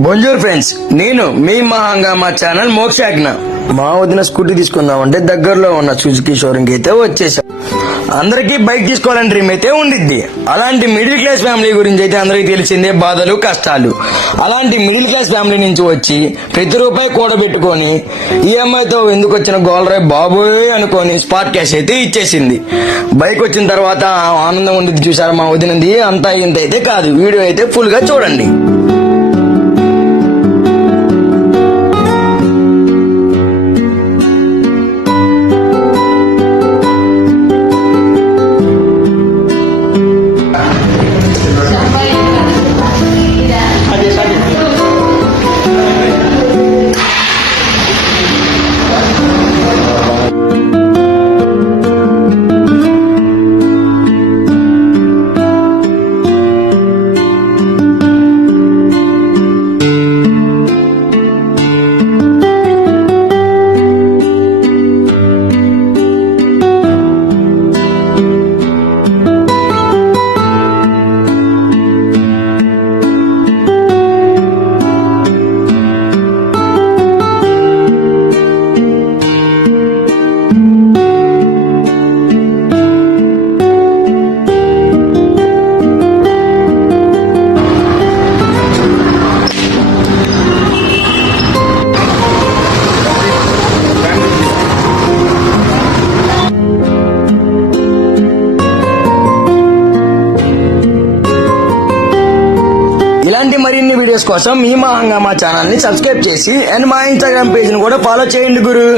బొంజూర్ friends, నేను మీ మా channel Mokshagna. మా వదిన స్కూటీ తీసుకుందామంటే దగ్గరలో ఉన్న సుజుకి షోరూమ్ కి అయితే వచ్చేసాం. అందరికీ బైక్ తీసుకోవాలని డ్రీమ్ అయితే ఉండిద్ది. అలాంటి మిడిల్ క్లాస్ ఫ్యామిలీ గురించి అయితే అందరికీ తెలిసిందే బాధలు కష్టాలు. అలాంటి మిడిల్ క్లాస్ ఫ్యామిలీ నుంచి వచ్చి ప్రతి రూపాయి కూడబెట్టుకొని ఈఎంఐతో ఎందుకు వచ్చిన గోల్రాయ్ బాబోయ్ అనుకొని స్పాట్ క్యాష్ అయితే ఇచ్చేసింది. బైక్ వచ్చిన తర్వాత ఆనందం ఉండిద్ది చూసారా మా వదినది. అంతా ఇంత అయితే కాదు, వీడియో అయితే ఫుల్ గా చూడండి. ఇలాంటి మరిన్ని వీడియోస్ కోసం మీ మా ఛానల్ ని సబ్స్క్రైబ్ చేసి అండ్ మా ఇన్స్టాగ్రామ్ పేజ్ ని కూడా ఫాలో చేయండి గురు.